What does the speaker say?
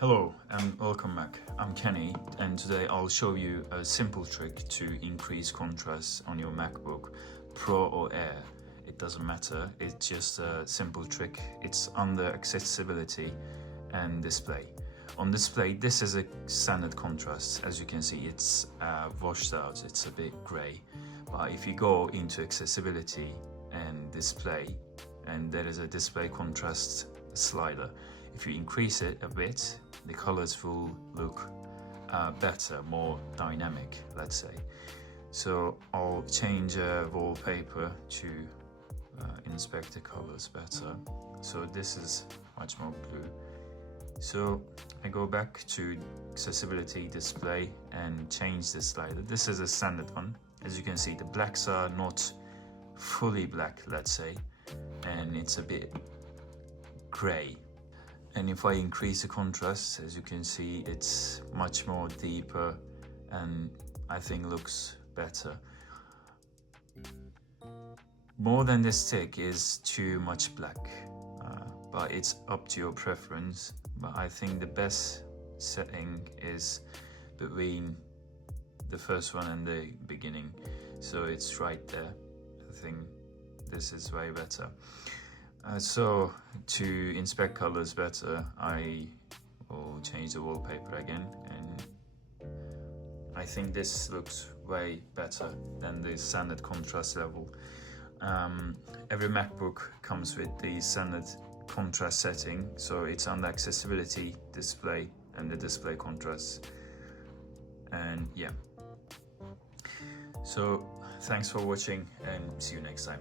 Hello and welcome back. I'm Kenny and today I'll show you a simple trick to increase contrast on your MacBook Pro or Air. It doesn't matter, it's just a simple trick. It's under accessibility and display. On display, this is a standard contrast. As you can see, it's washed out, it's a bit grey. But if you go into accessibility and display, and there is a display contrast slider, if you increase it a bit, the colors will look better, more dynamic, let's say. So I'll change wallpaper to inspect the colors better. So this is much more blue. So I go back to accessibility, display, and change the slider. This is a standard one. As you can see, the blacks are not fully black, let's say, and it's a bit gray. And if I increase the contrast, as you can see, it's much more deeper and I think looks better. More than this tick is too much black, but it's up to your preference. But I think the best setting is between the first one and the beginning. So it's right there. I think this is way better. So to inspect colors better, I will change the wallpaper again, and I think this looks way better than the standard contrast level. Every MacBook comes with the standard contrast setting, so it's under accessibility, display, and the display contrast. And yeah, so thanks for watching and see you next time.